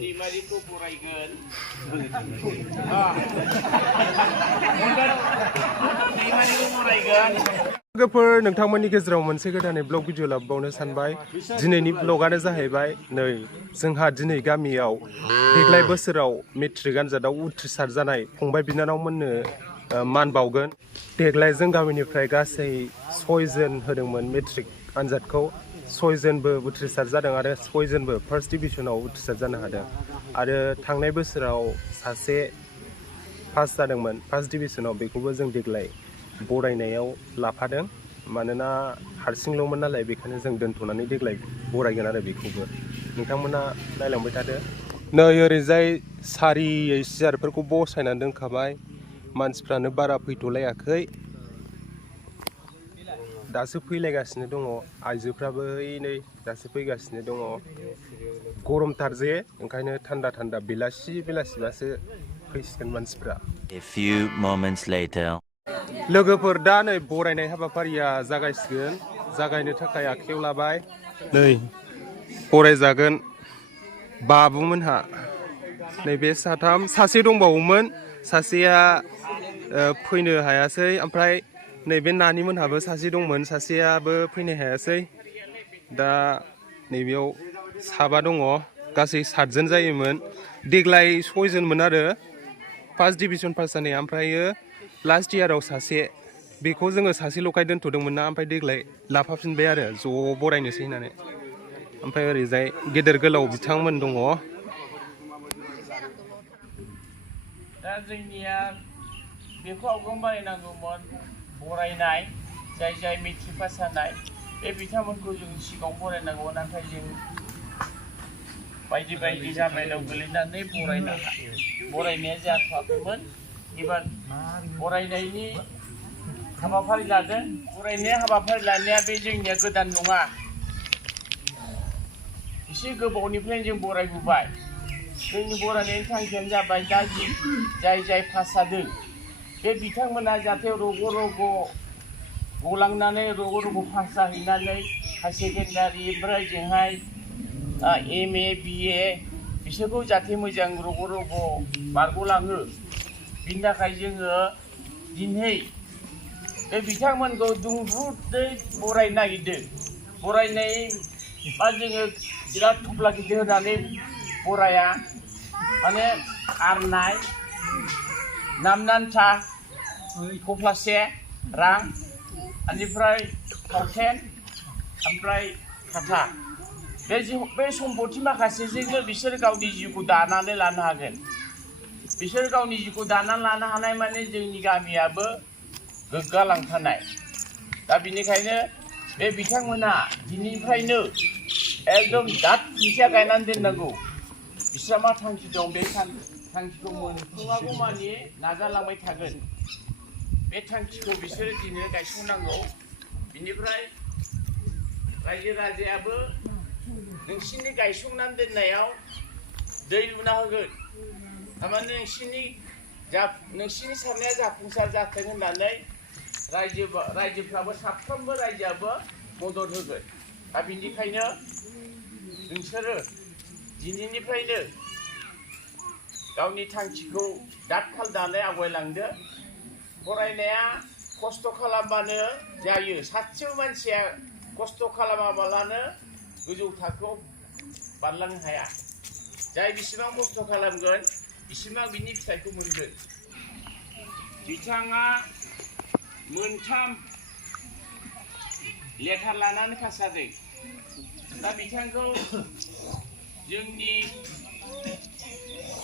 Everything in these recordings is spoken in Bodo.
दैमारिखौ बरायगोन दैमारिखौ बरायगोन लोगोफोर नोंथांमोननि गेजेराव मोनसे गोदानै ब्लग भिडिअ लाबोबावनो सानबाय दिनैनि ब्लगानो जाहैबाय नै जोंहा दिनै गामियाव देग्लाय बोसोराव मेट्रिक आनजादाव उथ्रिसार जानाय फंबाय बिनानावमोननो मान बावगोन देग्लाय जों गामिनिफ्राय गासै 6 जन होदोंमोन मेट्रिक आनजादखौ 6 जनबो उथ्रिसार जादों आरो 6 जनबो फार्स्ट डिभिजनाव उथ्रिसार जानो हादों आरो थांनाय बोसोराव सासे पास जादोंमोन फार्स्ट डिभिजनाव बेखौबो जों देग्लाय बरायनायाव लाफादों मानोना हारसिंल'मोन नालाय बेखायनो जों दोनथ'नानै देग्लाय बरायगोन आरो बेखौबो नोंथांमोना नायलांबाय थादो नै ओरैजाय सारियै सियारफोरखौ बसायनानै दोनखाबाय मानसिफ्रानो बारा फैथ'लायाखै दासो फैलायगासिनो दङ आइजोफ्राबो नै दासो फैगासिनो दङ गरमथार जे ओंखायनो थान्दा थान्दा बेलासिबासो फैसिगोन मानसिफ्रा A few moments later लोगोफोर दा नै बरायनाय हाबाफारिया जागायसिगोन जागायनो थाखाय आखायाव लाबाय नै बरायजागोन बाबुमोनहा नैबे साथाम सासे दंबावोमोन सासेया फैनो हायासै ओमफ्राय नैबे नानिमोनहाबो सासे दंमोन सासेयाबो फैनो हायासै दा नैबेयाव साबा दङ गासै 7 जन जायोमोन देग्लाय 6 जनमोन आरो फार्स्ट डिभिजन पास जानाया ओमफ्रायो लास्ट इयाराव सासे बेखौ जोङो सासेल'खाय दोनथ'दोंमोन ना ओमफ्राय देग्लाय लाफाफिनबाय आरो ज' बरायनोसै होननानै ओमफ्राय ओरैजाय गेदेर गोलाव बिथांमोन दङ दा जोंनिया बेखौ आवगायावनो बानायनांगौमोन बरायनाय जाय मेट्रिक पास जानाय बे बिथांमोनखौ जों सिगाङाव बरायनांगौ नाथाय जों बायदि जामेलायाव गोलैनानै बरायनाया जाथ'वाखैमोन एबार बरायनायनि हाबाफारि लादों बरायनाय हाबाफारि लानाया बे जोंनिया गोदान नङा एसे गोबावनिफ्रायनो जों बरायबोबाय जोंनि बरायनायनि थांखियानो जाबाय दा जाय पास जादों बे बिथांमोना जाहाथे रग' गलांनानै रग' पास जाहैनानै हायार सेकेन्डारि ओमफ्राय जोंहाय MA BA बिसोरखौ जाहाथे मोजां रग' बारग'लाङो बिनि थाखाय जोङो दिनै बे बिथांमोनखौ दुंब्रुदै बरायनो नागिरदों बरायनाय बा जोङो बिराद थफ्ला गिदिर होनानै बराया माने आरनाय नामनान्था थफ्लासे रां बेनिफ्राय फावथेन ओमफ्राय खाथा बे सम्पति माखासेजोंनो बिसोर गावनि जिउखौ दानानै लानो हागोन बिसोर गावनि जिउखौ दानानै लानो हानाय माने जोंनि गामियाबो गोग्गालांखानाय दा बिनिखायनो बे बिथांमोना दिनैनिफ्रायनो एकदम दाद खुन्थिया गायनानै दोननांगौ बिस्रा मा थांखि दं बे थांखिखौ मोनफुङागौ मानि नाजालांबाय थागोन बे थांखिखौ बिसोरो दिनै गायसंनांगौ बिनिफ्राय रायजो राजायाबो नोंसिनि गायसंनानै दोननायाव दै लुना होगोन थारमाने नोंसिनि साननाया जाफुंसार जाथों होननानै रायजोफ्राबो साफ्रोमबो रायजोआबो मदद होगोन दा बिनिखायनो नोंसोरो दिनैनिफ्रायनो गावनि थांखिखौ दाद खाल दानाय आवगायलांदो फरायनाया खस्थ' खालामबानो जायो सासेबो मानसिया खस्थ' खालामाबालानो गोजौ थाखोआव बारलांनो हाया जाय बेसेबां खस्थ' खालामगोन इसिबां बिनि फिथाइखौ मोनगोन बिथाङा 3 लेटार लानानै पास जादों दा बिथांखौ जोंनि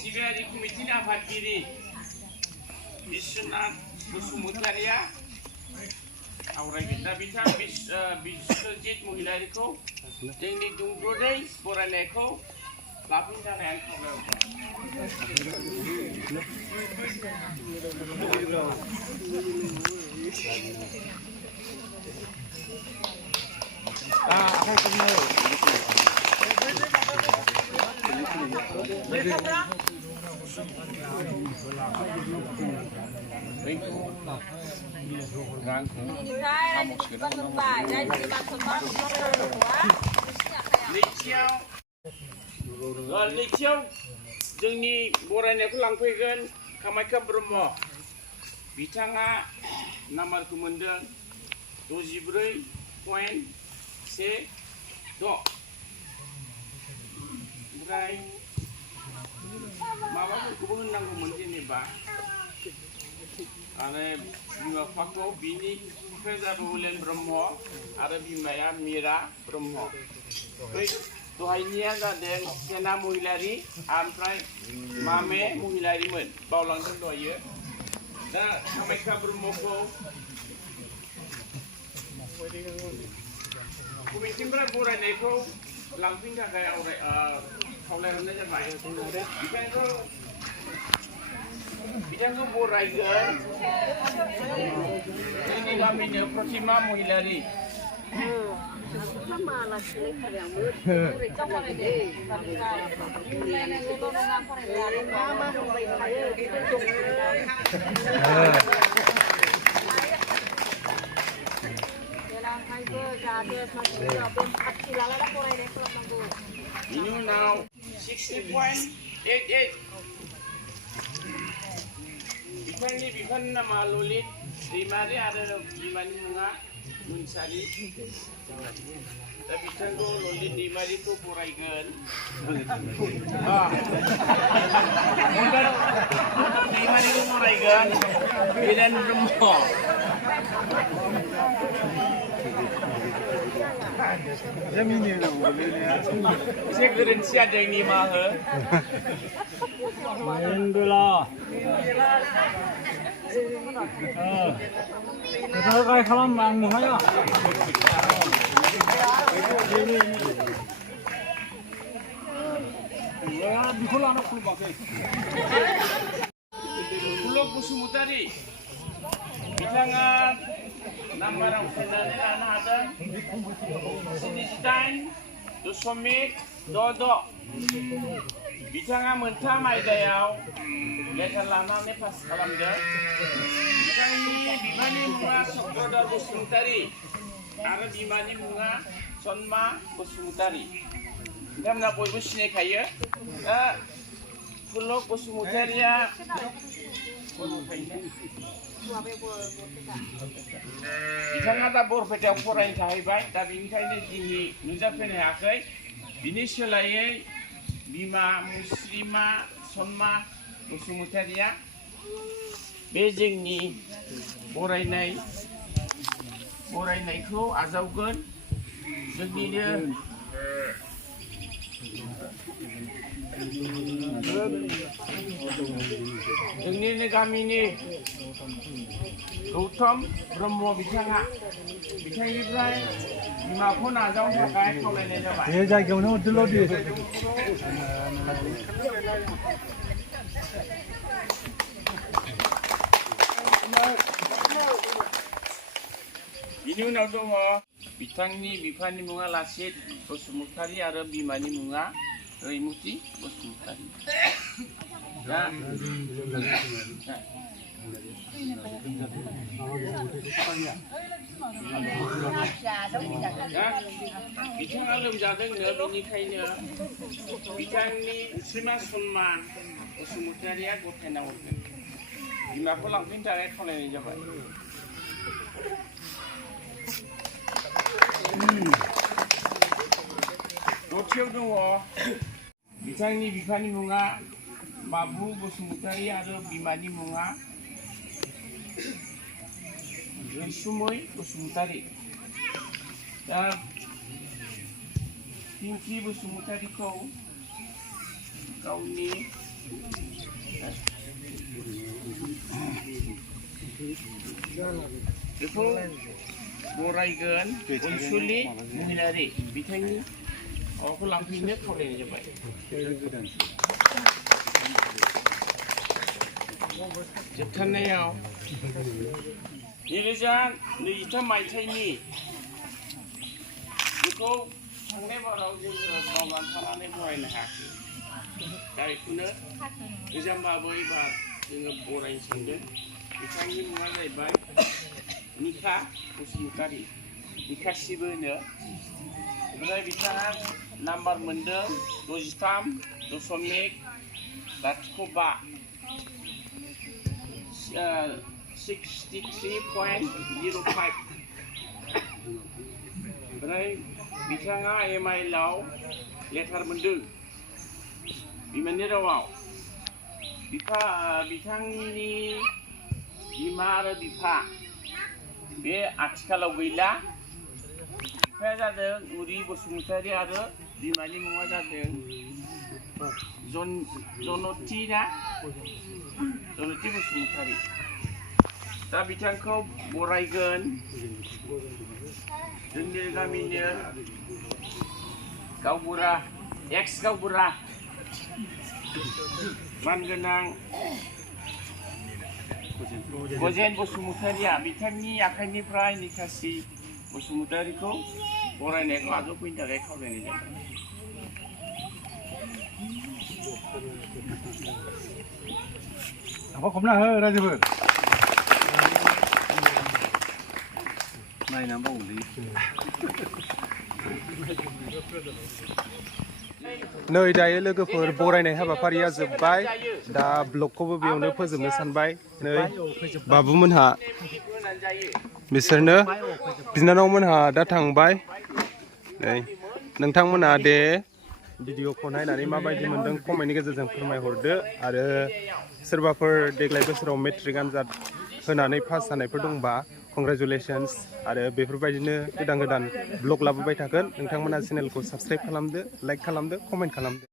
सिबियारि कमिटिनि आफादगिरि बिश्वनाथ बसुमतारिया आवरायगोन दा बिथां बिश्वजित महिलारिखौ जोंनि दुंब्रुदै बरायनायखौ लाफिननो थाखाय आं नैथियाव जोंनि बरायनायखौ लांफैगोन कामाख्या ब्रह्म बिथाङा नाम्बारखौ मोनदों 64.16 ओमफ्राय माबाफोरखौबो होननांगौमोन जेनेबा आरो बिमा बिफाखौ बिनि बिफाया जाबाय उलेन ब्रह्म आरो बिमाया मीरा ब्रह्म बै दहायनिया जादों सेना महिलारि ओमफ्राय मामे महिलारिमोन बावलांदों दहायो दा कामाख्या ब्रह्मखौ कमिटिनिफ्राय बरायनायखौ लांफैनो थाखाय खावलायहरनाय जाबाय बिथांखौ बरायगोन जोंनि गामिनि प्रतिमा महिलारि बिनि उनाव 60.88 बिथांनि बिफानि नामा ललित दैमारि आरो बिमानि मुङा मुनसारि दा बिथांखौ ललित दैमारिखौ बरायगोन दैमारिखौ बरायगोन बिरेन ब्रह्म एसे गोरोन्थि जादों निमाहा गाय खालाम आं नुहाया बेखौ लाना खुलुमाखै पुलक बसुमतारी बिथाङा नाम्बाराव फैनानै लानो हादों 69.66 बिथाङा मोनथाम आयदायाव लेटार लानानै पास खालामदों बिथांनि बिमानि मुङा चक्रधर बसुमतारी आरो बिमानि मुङा सनमा बसुमतारी बिथांमोना बयबो सिनायखायो दा पुलक बसुमतारीया बिथाङा दा बरपेटायाव फरायनो थाहैबाय दा बेनिखायनो दिनै नुजाफैनो हायाखै बिनि सोलायै बिमा मुस्रिमा सनमा बसुमतारीया बे जोंनि बरायनायखौ आजावगोन जोंनिनो गामिनि गौतम ब्रह्म बिथाङा बिथांनिफ्राय बिमाखौ नाजावनो थाखाय खावलायनाय जाबाय बे जायगायावनो हरदोल' दे बिनि उनाव दङ बिथांनि बिफानि मुङा लासित बसुमतारी आरो बिमानि मुङा रैमुति बसुमतारी दा बिथाङा लोमजादोंनो बेनिखायनो बिथांनि मुस्रिमा सनमा बसुमतारीया गथायना हरगोन बिमाखौ लांफैनो थाखाय खावलायनाय जाबाय दथियाव दङ बिथांनि बिफानि मुङा बाबु बसुमतारी आरो बिमानि मुङा रैसुमै बसुमतारी दा पिंकि बसुमतारीखौ गावनि बेखौ बरायगोन अनसुलि महिलारि बिथांनि माबाखौ लांफैनो खावलायनाय जाबाय जोबथारनायाव 2023 मायथाइनि बेखौ थांनाय बाराव जोङो मावनानै थानानै बरायनो हायाखै दा बेखौनो गोजाम भाबै बा जोङो बरायनो सानदों बिथांनि मुङा जाहैबाय निखा बसुमतारी निखासिबो होनो ओमफ्राय बिथाङा नाम्बार मोनदों 63.05 63.05 ओमफ्राय बिथाङा MIL आव लेटार मोनदों बिमानि रावाव बिथांनि बिमा आरो बिफा बे आथिखालाव गैला बिफाया जादों उरि बसुमतारी आरो बिमानि मुङा जादों जनति बसुमतारी दा बिथांखौ बरायगोन जोंनि गामिनि गावबुरा एक्स गावबुरा मानगोनां गजेन बसुमतारीया बिथांनि आखाइनिफ्राय निकासि बसुमतारीखौ बरायनायखौ आजौ फैनो थाखाय खावलायनाय जाबाय। apa komna he रायजोफोर नायना बावलै नै दायो लोगोफोर बरायनाय हाबाफारिया जोब्बाय दा ब्लगखौबो बेयावनो फोजोबनो सानबाय नै बाबुमोनहा बिसोरनो बिनानावमोनहा दा थांबाय नै नोंथांमोना दे भिडिअखौ नायनानै माबायदि मोनदों कमेन्टनि गेजेरजों फोरमायहरदो आरो सोरबाफोर देग्लाय बोसोराव मेट्रिक आनजाद होनानै पास जानायफोर दंबा कंग्रेचुलेसन्स आरो बेफोरबायदिनो गोदान ब्लग लाबोबाय थागोन नोंथांमोना चेनेलखौ साबस्क्राइब खालामदो लाइक खालामदो कमेन्ट खालामदो।